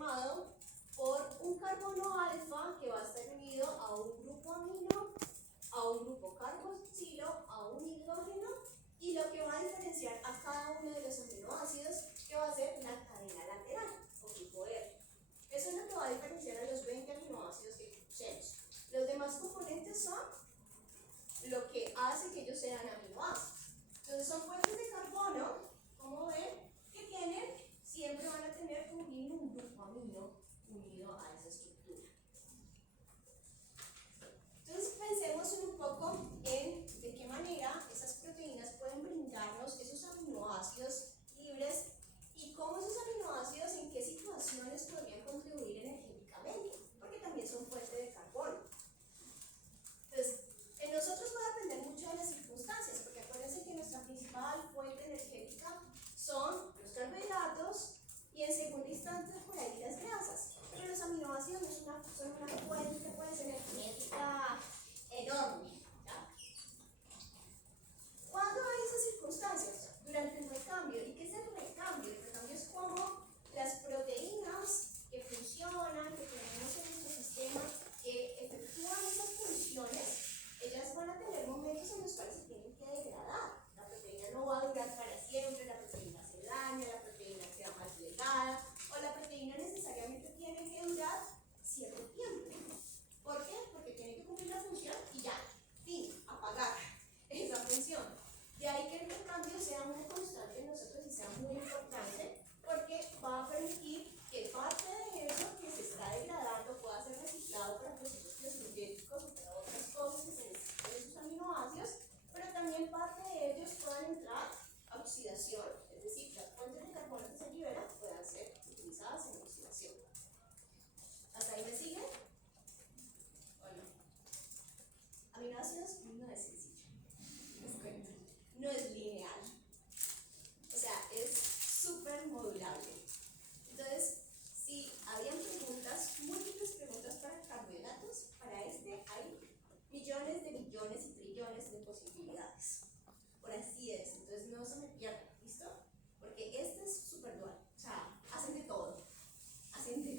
formado por un carbono alfa que va a estar unido a un grupo amino, a un grupo carboxilo, a un hidrógeno, y lo que va a diferenciar a cada uno de los aminoácidos, que va a ser la cadena lateral, o tipo R. Eso es lo que va a diferenciar a los 20 aminoácidos que conocemos. Los demás componentes son lo que hace que ellos sean aminoácidos. Entonces son fuentes de carbono, como ven, que siempre van a tener como mínimo un grupo amino unido a esa estructura. Entonces pensemos un poco en de qué manera esas proteínas pueden brindarnos esos aminoácidos libres y cómo esos aminoácidos en qué situaciones podrían contribuir energéticamente, porque también son fuente de carbono. Entonces, en nosotros va a depender mucho de las circunstancias, porque acuérdense que nuestra principal fuente energética son los carbohidratos y en segunda instancia por ahí las grasas. Pero los aminoácidos no son una fuente pues, energética enorme. ¿Ya? ¿Cuándo hay esas circunstancias? Durante el recambio. ¿Y qué es el recambio? El recambio es como las proteínas que funcionan, que tenemos en nuestro sistema, que efectúan esas funciones, ellas van a tener momentos en los cuales se tienen que degradar. La proteína no va a durar para siempre, la proteína se daña, la proteína queda mal plegada, o la proteína necesariamente tiene que durar cierto tiempo. ¿Por qué? Porque tiene que cumplir la función y ya, fin, apagar esa función. De ahí que el recambio sea una constante en nosotros y sea muy importante, porque va a permitir que parte de eso que se está degradando pueda ser reciclado para procesos biosintéticos o para otras cosas que se necesitan de esos aminoácidos, pero también parte de ellos puedan entrar a oxidación, es decir, las fuentes de carbono que se liberan puedan ser utilizadas en oxidación. ¿Hasta ahí me siguen? ¿O no? Aminoácidos no es sencillo, les cuento, no es lineal, o sea, es súper modulable. Entonces, si habían preguntas, múltiples preguntas para carbohidratos, para este hay millones de billones y trillones de posibilidades. Por así es, entonces no se me pierdan, ¿listo? Porque este es súper dual, o sea, hacen de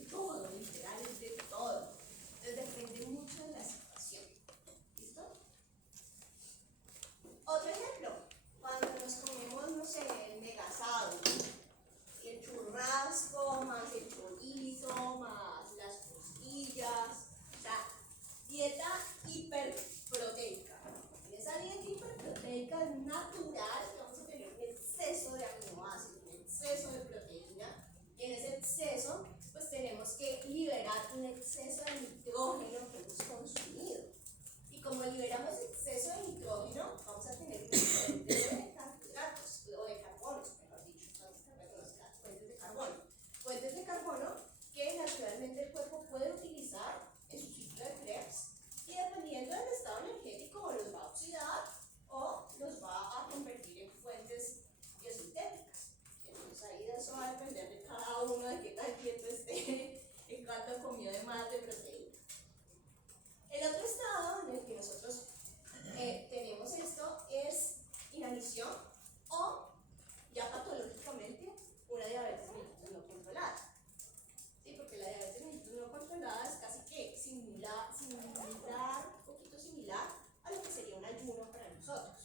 todo, literal, es de todo. Entonces depende mucho de la situación, ¿listo? Otro ejemplo, cuando nos comemos, no sé, el megasado, el churrasco, más el chorizo, más las costillas, o sea, dieta hiperproteica. En esa dieta hiperproteica natural vamos a tener un exceso de aminoácidos, un exceso de proteína, y en ese exceso pues tenemos que liberar un exceso de nitrógeno que hemos consumido. Y como liberamos exceso de nitrógeno, vamos a tener un excedente de carbohidratos, o de carbonos, mejor dicho, fuentes de carbono. Fuentes de carbono que naturalmente el cuerpo puede utilizar en su ciclo de Krebs, y dependiendo del estado energético, o los va a oxidar o los va a convertir en fuentes biosintéticas. Entonces ahí de eso va a depender de cada uno, de qué tan quieto esté, en cuánto comió de más de proteína. El otro estado en el que nosotros tenemos esto es inanición o ya patológicamente una diabetes mellitus no controlada. ¿Sí? Porque la diabetes mellitus no controlada es casi que un poquito similar a lo que sería un ayuno para nosotros.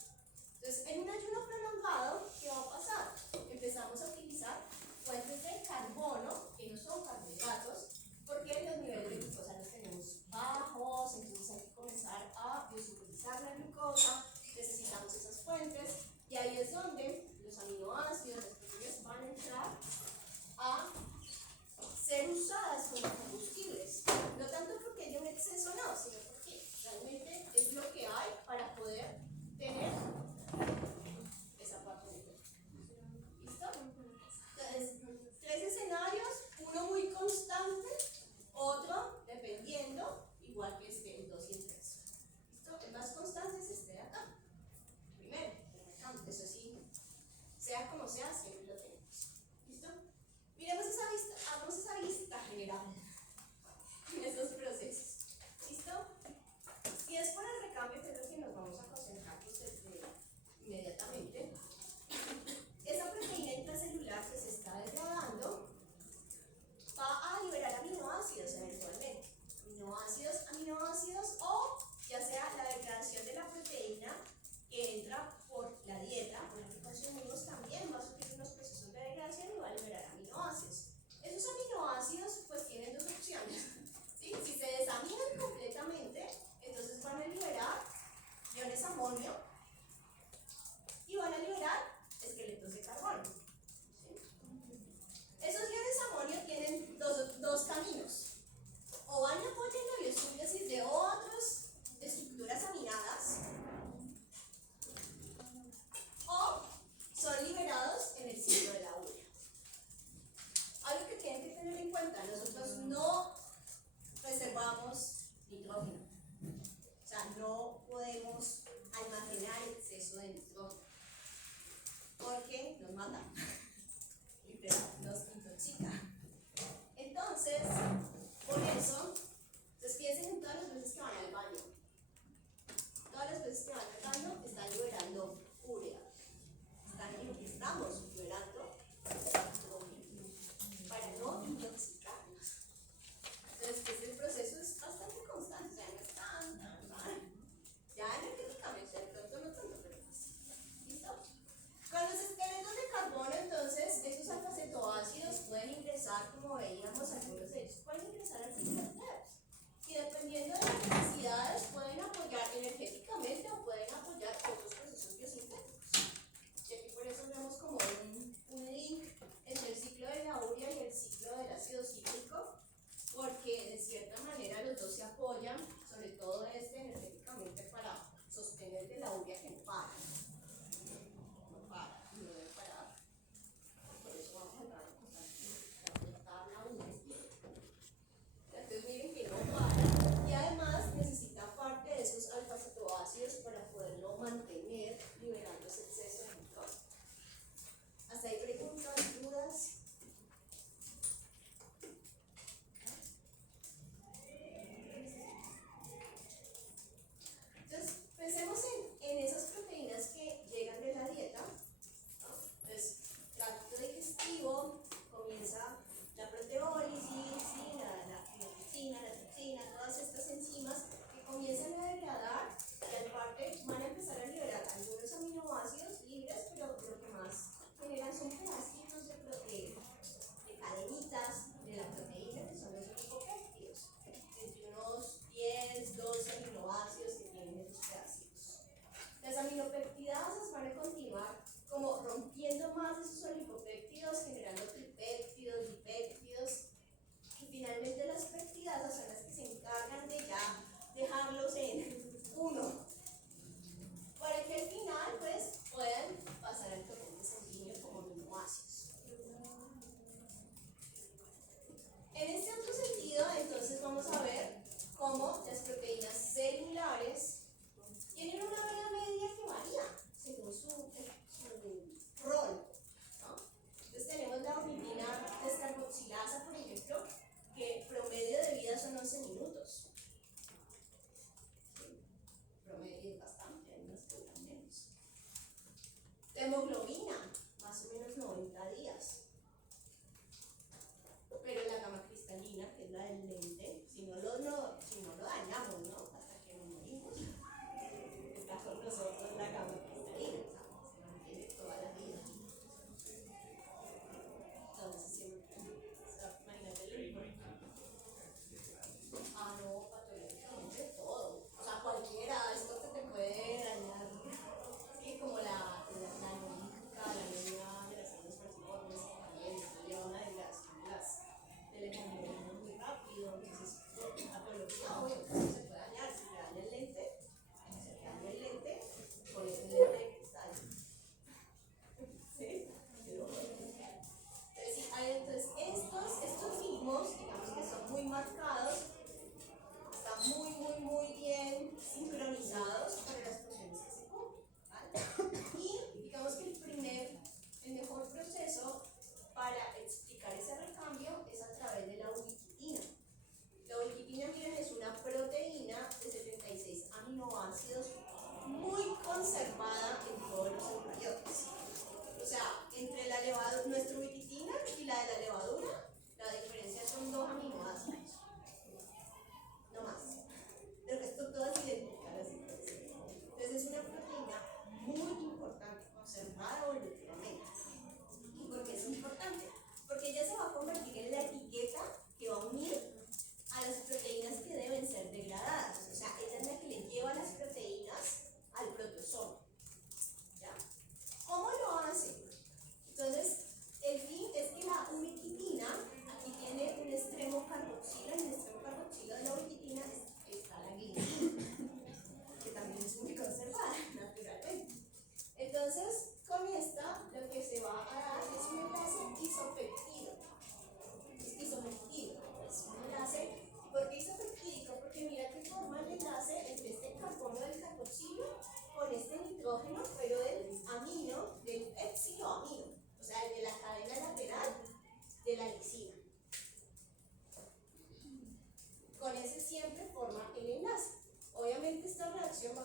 Entonces, en un ayuno prolongado, ¿qué va a pasar? Empezamos a utilizar fuentes de carbono que no son carbohidratos, porque los niveles de glucosa los tenemos bajos, entonces hay que comenzar a biosintetizar la glucosa, necesitamos esas fuentes, y ahí es donde los aminoácidos, las proteínas van a entrar a ser usadas como combustibles, no tanto porque haya un exceso, no, sino porque realmente es lo que hay para poder tener esa parte de cuerpo. ¿Listo? Entonces, tres escenarios, uno muy constante, otro dependiendo, igual que el 2 y el 3. ¿Listo? El más constante es este de acá. Primero, eso sí, sea como sea, siempre lo tenemos. ¿Listo? Miremos esa vista, hagamos esa vista general en esos procesos. ¿Listo? Si es por el recambio, que es lo que nos vamos a concentrar inmediatamente, esa proteína intracelular que se está degradando va a liberar hay que tener en cuenta, nosotros no reservamos nitrógeno. O sea, no podemos almacenar exceso de nitrógeno porque nos mata, literal, nos intoxica. Entonces, por eso, entonces piensen en todas las veces que van al baño. Todas las veces que van al baño están liberando urea. Estamos liberando nitrógeno para no intoxicarnos. Entonces, pues el proceso es bastante constante, o sea, no es tan. Ya energéticamente, de pronto no tanto, pero pues. ¿Listo? Con los esqueletos de carbono, entonces, esos alfa-cetoácidos pueden ingresar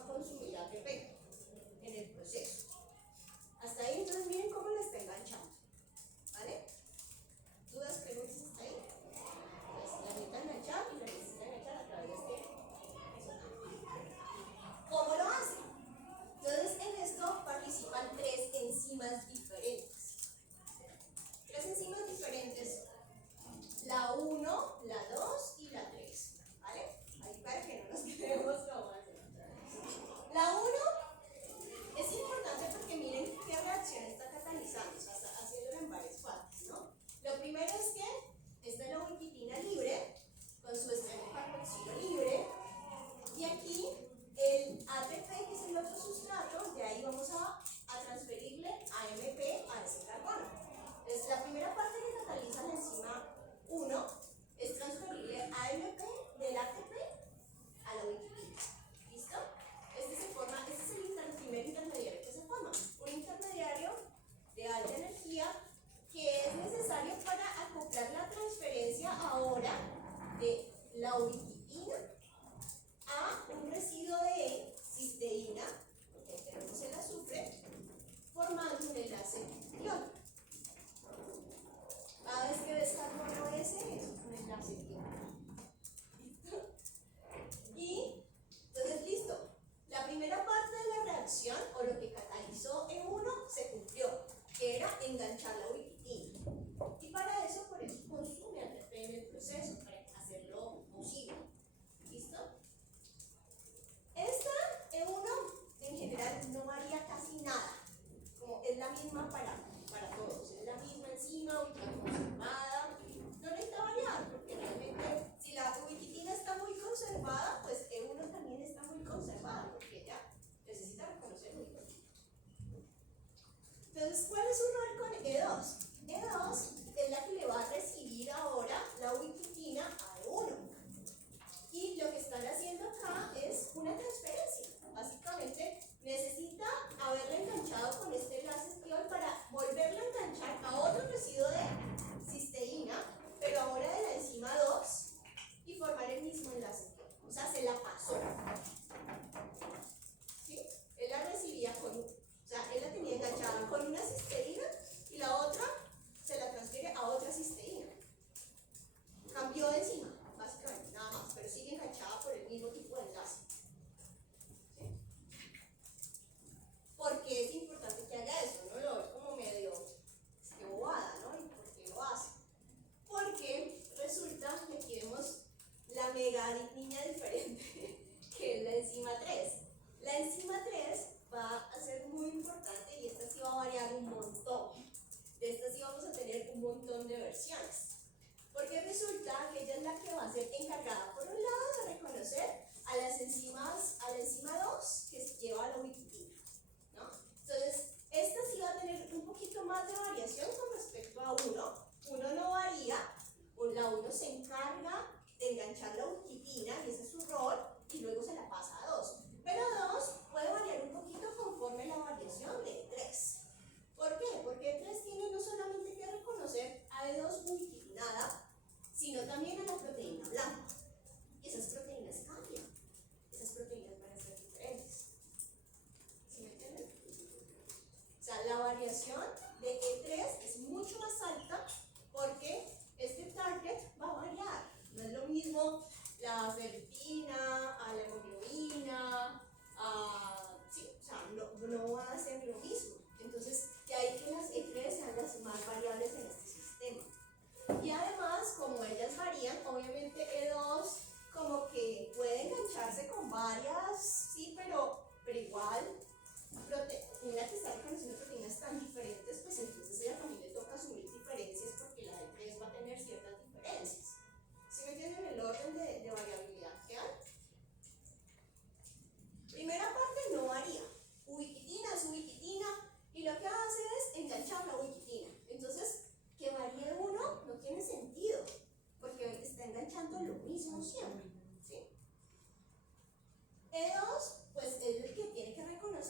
a consumir ATP en el proceso. Hasta ahí, entonces miren cómo la está enganchando, ¿vale? ¿Dudas, preguntas hasta ahí? Pues la necesita enganchar y la necesita enganchar a través de este. ¿Cómo lo hace? Entonces en esto participan 3 enzimas diferentes. 3 enzimas diferentes. La 1, la 2 y la 3. ¿Vale? Ahí para que no nos quedemos como hacer otra vez. La 1 es importante porque miren qué reacción está catalizando, o sea, está haciéndolo en varias partes, ¿no? Lo primero es que esta es la ubiquitina libre con su extremo carboxilo libre, y aquí el ATP, que es el otro sustrato, de ahí vamos a transferirle AMP a ese carbono. Entonces, la primera parte que cataliza la enzima 1 es transferirle AMP del ATP a la ubiquitina. ¿Listo? Este es el primer intermediario que se forma. Un intermediario de alta energía que es necesario para acoplar la transferencia ahora de la ubiquitina a un residuo de cisteína, porque tenemos el azufre, formando un enlace iónico. Cada vez que ves carbono S, es un enlace iónico. ¿Listo? Y entonces, listo. La primera parte de la reacción, o lo que catalizó E1, se cumplió, que era enganchar la ubiquitina. Y para eso, por eso consume ATP en el proceso, para hacerlo posible. ¿Listo? Esta E1 en general no varía casi nada, como es la misma para todos, es la misma enzima, ultra conservada, no necesita variar, porque realmente si la ubiquitina está muy conservada, pues E1 también está muy conservada, porque ella necesita reconocer muy bien. Entonces, ¿cuál es su rol con E2? E2 es la que le va a recibir ahora la ubiquitina a E1. Y lo que están haciendo acá es una transferencia. Básicamente necesita haberla enganchado con este enlace estiol para volverla a enganchar a otro residuo de cisteína, pero ahora de la enzima 2, y formar el mismo enlace estiol. O sea, se la pasó. ¿Sí? Él la recibía él la tenía enganchada con una cisteína y la otra se la transfiere a otra cisteína. Cambió de enzima, básicamente, nada más, pero sigue enganchada por el mismo tipo de enlace. ¿Sí? ¿Por qué es importante que haga eso? Uno lo ve como medio bobada, ¿no? ¿Y por qué lo hace? Porque resulta que aquí vemos la mega niña diferente, que es la enzima 3. La enzima 3 va a ser muy importante y esta sí va a variar un montón. De esta sí vamos a tener un montón de versiones. Porque resulta que ella es la que va a ser encargada, por un lado, de reconocer a la enzima 2 que lleva la ubiquitina, ¿no? Entonces, esta sí va a tener un poquito más de variación con respecto a 1. 1 no varía, la 1 se encarga de enganchar la ubiquitina, y ese es su rol, y luego se la pasa a 2. Pero 2 puede variar un poquito conforme la variación de 3. ¿Por qué? Porque 3 tiene no solamente que reconocer a E2 ubiquitinada, sino también a la proteína blanca. Y esas proteínas cambian. Esas proteínas van a ser diferentes. ¿Sí me entienden? O sea, la variación de E3 es mucho más alta porque este target va a variar. No es lo mismo la ferritina, a la hemoglobina, sí, o sea, no va a ser lo mismo. Entonces, de ahí que las E3 sean las más variables en este sistema. Y además, como ellas varían, obviamente E2 como que puede engancharse con varias, sí, pero igual, una que está reconociendo proteínas tan diferentes, pues entonces ella también le toca asumir diferencias porque la E3 va a tener ciertas diferencias. ¿Sí me entienden el orden de variabilidad que hay? Primera parte no varía. Ubiquitina es ubiquitina y lo que hace es enganchar la ubiquitina. Entonces, que varíe uno no tiene sentido porque está enganchando lo mismo siempre. ¿Sí? E2, pues es el que tiene que reconocer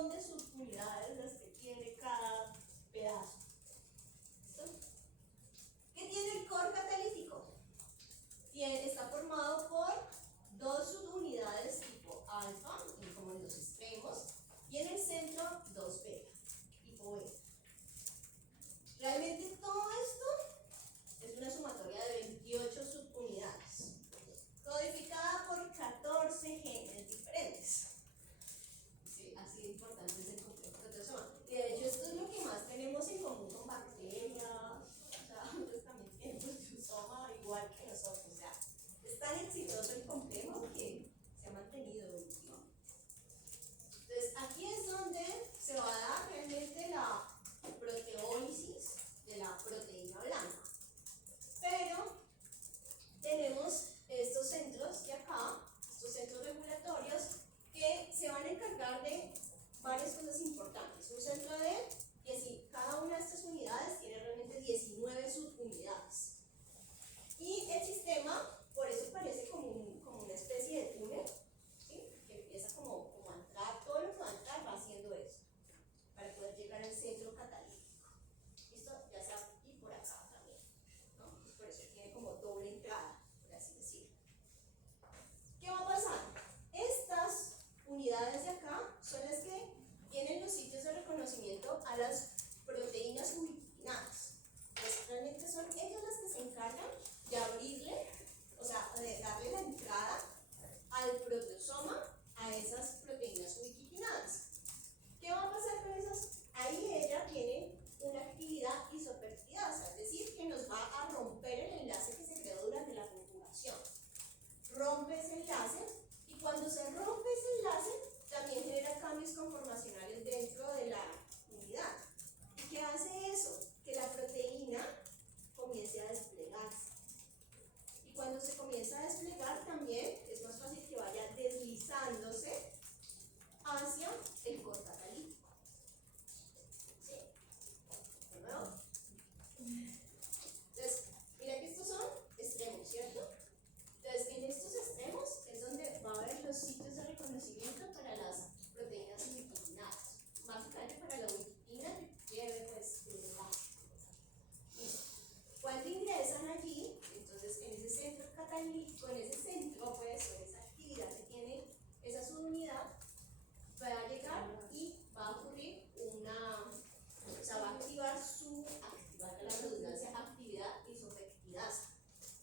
montón de subunidades las que tiene cada pedazo. ¿Listo? ¿Qué tiene el core catalítico? Está formado por dos subunidades tipo alfa, como en los extremos, y en el centro dos beta, tipo beta. Realmente todo esto es una sumatoria de 28 subunidades, codificada por 14 genes diferentes. Sí, así de importante es el complejo proteosoma. Y de hecho esto es lo que más tenemos en común con bacterias, o sea, ellos también tienen proteosoma igual que nosotros. O sea, es tan exitoso el complejo que se ha mantenido últimamente. Entonces aquí es donde se va a dar realmente la proteólisis de la proteína blanca. Pero tenemos estos centros de acá, estos centros regulatorios, que se van a encargar de varias cosas importantes. Un centro de, y así, cada una de estas unidades tiene realmente 19 subunidades. Y el sistema, por eso parece como una especie de túnel, ¿sí? Que empieza como a entrar, todo lo que va a entrar va haciendo eso, para poder llegar al centro catalítico. ¿Listo? Ya sea y por acá también, ¿no? Pues por eso tiene como doble entrada, por así decirlo. ¿Qué va a pasar? Estas unidades de acá son las que tienen los sitios de reconocimiento a las proteínas ubiquitinadas. Pues realmente son ellas las que se encargan de abrirle, o sea, de darle la entrada al proteosoma a esas proteínas ubiquitinadas. ¿Qué va a pasar con esas? Ahí ella tiene una actividad isopeptidasa, es decir, que nos va a romper el enlace que se creó durante la conjugación. Rompe ese enlace, y cuando se rompe ese enlace, también genera cambios conformacionales dentro de la unidad. ¿Y qué hace eso? Que la proteína comience a desplegarse. Y cuando se comienza a desplegar, también es más fácil que vaya deslizándose hacia el core catalítico. ¿Sí? ¿De nuevo? Entonces, mira que estos son extremos, ¿cierto? Entonces, en estos extremos es donde va a haber los sitios de reconocimiento para las proteínas ubiquitinadas. Básicamente para la ubiquitina que lleve pues cuando ingresan allí, entonces en ese centro catalítico, en ese centro pues, o esa actividad que tiene esa subunidad, va a llegar y va a ocurrir o sea, va a activar la redundancia, actividad isopeptidasa.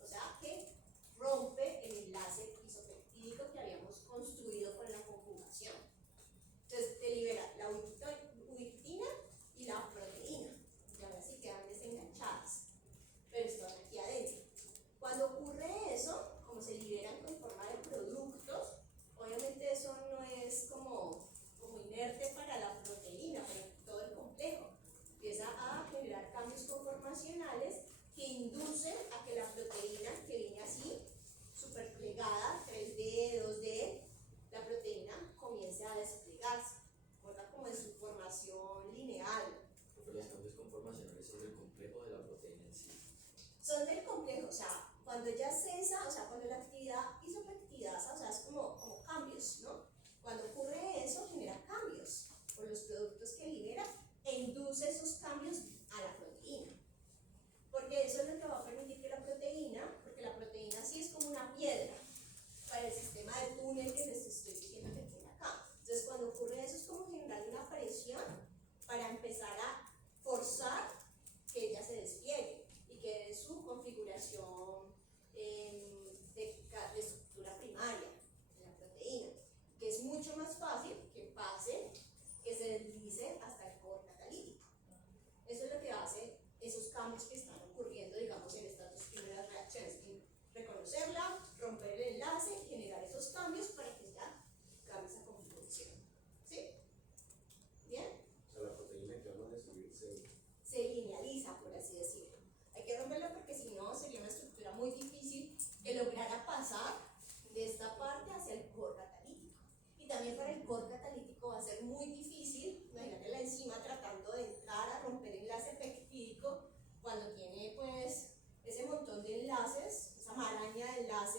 O sea, que rompe el enlace isopeptídico que habíamos construido con la conjugación. Entonces, te libera la ubiquitina y la proteína. Y ahora sí quedan desenganchadas, pero están aquí adentro. Cuando ocurre eso, como se liberan en forma de productos, obviamente eso no es como inerte para la proteína, para todo el complejo. Empieza a generar cambios conformacionales que inducen a que la proteína, que viene así, súper plegada, 3D, 2D, la proteína comience a desplegarse, ¿verdad? Como en su formación lineal. Pero los cambios conformacionales son del complejo de la proteína en sí. Son del complejo, o sea, cuando ya cesa, o sea, cuando la actividad isopeptidasa, o sea, es como cambios, ¿no? Cuando ocurre eso, genera cambios por los productos que libera e induce esos cambios a la proteína. Porque eso es lo que va a permitir que la proteína, porque la proteína sí es como una piedra para el sistema de túnel que les estoy diciendo que tiene acá. Entonces, cuando ocurre eso, es como generar una presión para empezar a forzar que ella se despliegue y que dé su configuración de estructura primaria de la proteína, que es mucho más fácil que pase, que se deslice hasta el core catalítico. Eso es lo que hace esos cambios que están ocurriendo, digamos, en estas dos primeras reacciones: reconocerla, romper el enlace y generar esos cambios para que ya cambie esa configuración. ¿Sí? ¿Bien? O sea, la proteína que vamos a descubrir se linealiza, por así decirlo. Hay que romperla porque si no sería una estructura muy difícil que lograra pasar de esta parte hacia el core catalítico. Y también para el core catalítico va a ser muy difícil, imagínate la enzima tratando de entrar a romper el enlace peptídico cuando tiene pues ese montón de enlaces, esa maraña de enlaces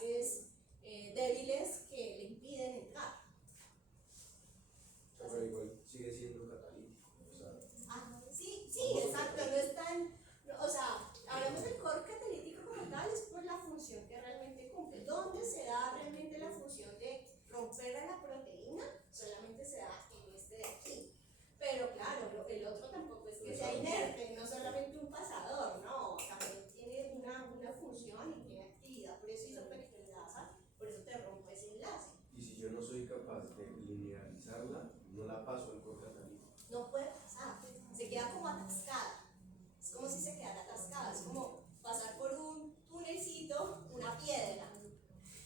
la paso al corte catalítico. No puede pasar, se queda como atascada. Es como si se quedara atascada, es como pasar por un tunelcito, una piedra,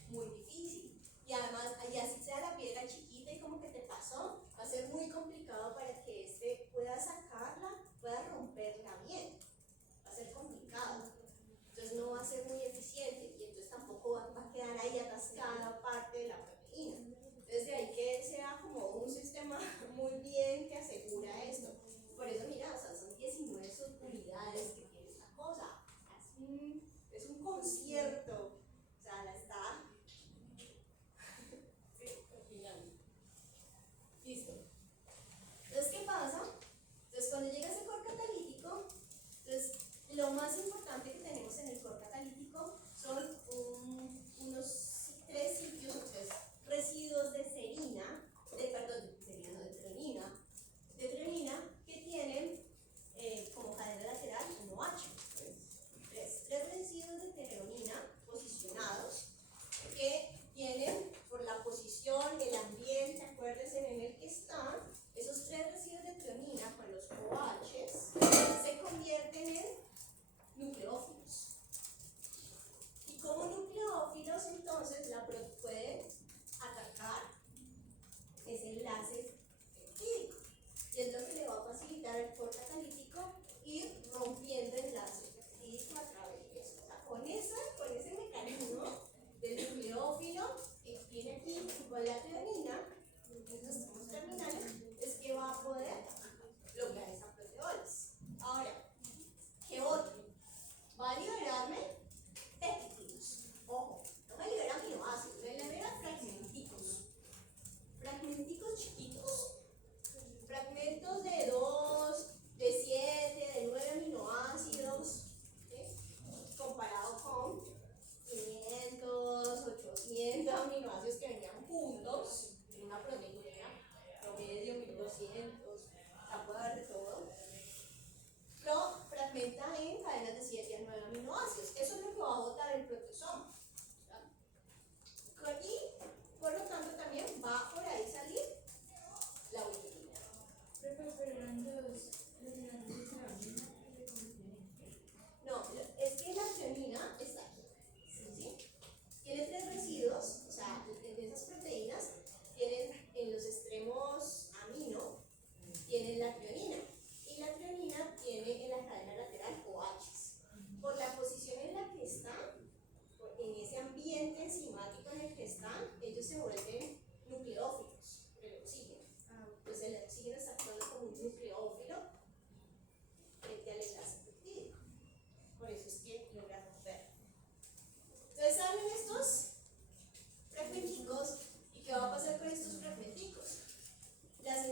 muy difícil. Y además, y así sea la piedra chiquita y como que te pasó, va a ser muy complicado para que este pueda sacarla, pueda romperla bien. Va a ser complicado. Entonces no va a ser muy eficiente y entonces tampoco va a quedar ahí atascada parte de la proteína. Entonces de ahí que sea como un sistema muy bien que asegura esto. Por eso mira, o sea, son 19 subunidades que tiene esta cosa. Es un concierto. O sea, la está cocinando. Listo. Entonces, ¿qué pasa? Entonces, cuando llega ese core catalítico, entonces, lo más importante que tenemos en el core catalítico son unos 3 sitios o 3 residuos de serina, de treonina, que tienen como cadena lateral 1H. 3 residuos de treonina posicionados que tienen por la posición, el ambiente, acuérdense en el que están, esos 3 residuos de treonina con los OHs se convierten en nucleófilos. Y como nucleófilos, entonces, la pueden atacar ese enlace peptídico. Y es lo que le va a facilitar el core catalítico ir rompiendo enlace peptídico a través de eso. O sea, con ese mecanismo del nucleófilo que tiene aquí con la treonina, en los extremos terminales, es que va a poder lograr esa proteólisis. Ahora, ¿qué otro? Va a liberarme péptidos. Ojo, no me libera aminoácidos, me libera fragmenticos chiquitos. Fragmentos de 2, de 7, de 9 aminoácidos, ¿sí? Comparado con 500, 800 aminoácidos que venían juntos en una proteína, promedio 1200, ya puede haber de todo. Lo fragmenta en cadenas de 7 a 9 aminoácidos. Eso es lo que va a botar el proteasoma. Y por lo tanto también va por ahí salir la uridina. No, es que la treonina está aquí. ¿Sí? Tiene 3 residuos, o sea, en esas proteínas tienen en los extremos amino, tienen la treonina. Y la treonina tiene en la cadena lateral OHs. Por la posición en la que están, en ese ambiente enzimático en el que están, ellos se vuelven nucleófilos por el oxígeno. Entonces el oxígeno está actuando como un nucleófilo frente al enlace peptídico. Por eso es que logra romper. Entonces salen estos fragmenticos. ¿Y qué va a pasar con estos fragmenticos? Las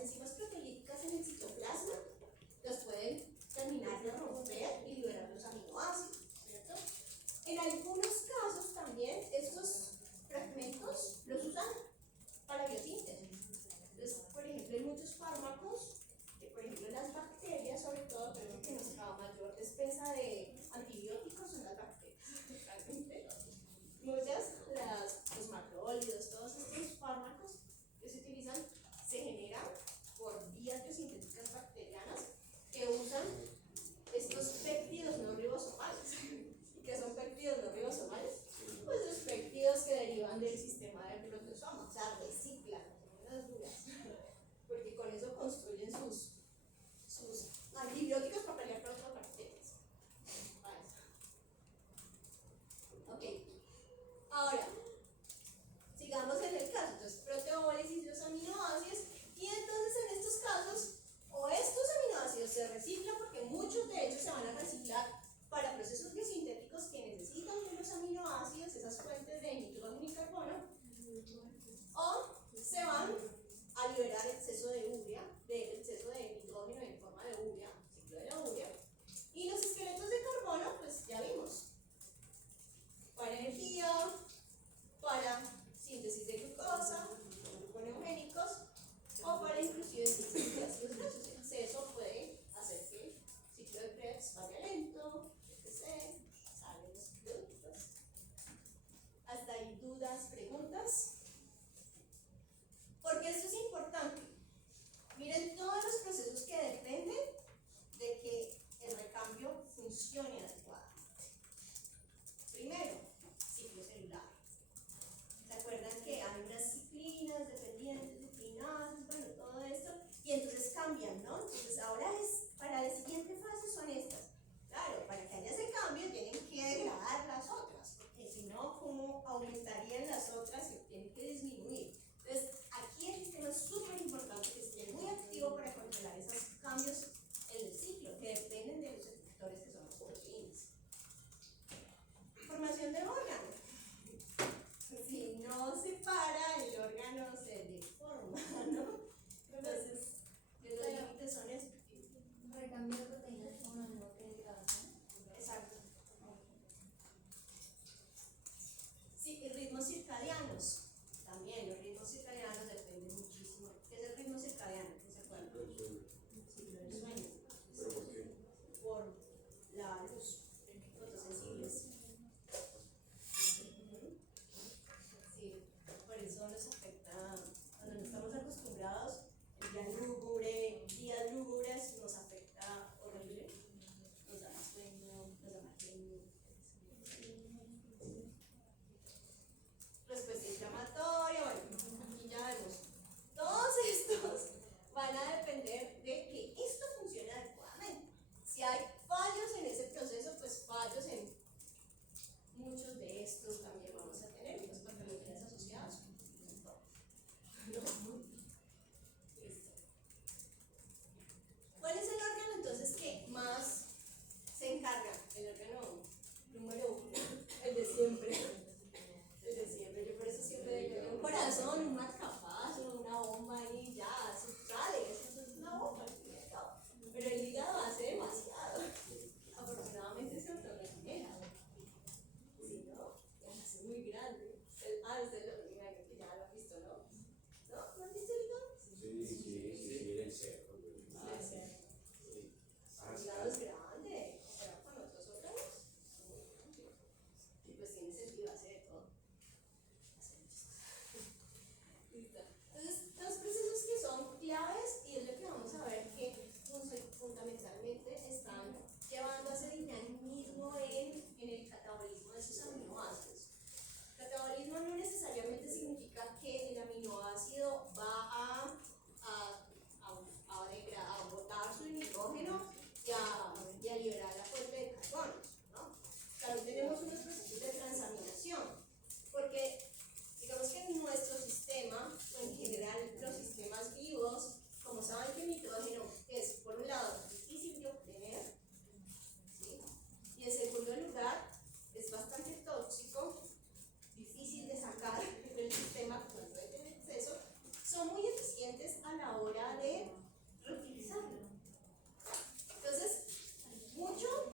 enzimas proteolíticas en el citoplasma las pueden terminar de romper y liberar los aminoácidos, ¿cierto? En algunos casos también estos fragmentos los usan para biosíntesis. Entonces, por ejemplo, en muchos fármacos, por ejemplo las bacterias sobre todo, pero que nuestra mayor despensa de antibióticos son las bacterias. Realmente, los macrólidos, todos estos fármacos que se utilizan se generan por vías biosintéticas bacterianas que usan estos péptidos no ribosomales. ¿Y qué son péptidos no ribosomales? Pues los péptidos que derivan del sistema del proteasoma, o sea, reciclan, son unas duras, porque con eso construyen sus antibióticos para pelear contra otras bacterias. Ok, ahora sigamos en el caso, entonces proteólisis de los aminoácidos, y entonces en estos casos o estos aminoácidos se reciclan porque muchos de ellos se van a reciclar para procesos biosintéticos que necesitan de los aminoácidos, esas fuentes de nitrógeno y carbono, o se van a liberar exceso de urea, exceso de nitrógeno en forma de urea, ciclo de la urea, y los esqueletos de carbono, pues ya vimos, para energía, para síntesis de glucosa, gluconeogénicos, o para inclusive síntesis de ácidos grasos. El exceso puede hacer que el ciclo de Krebs vaya lento, etc. Salen los productos. ¿Hasta ahí dudas, preguntas? Porque esto es hora de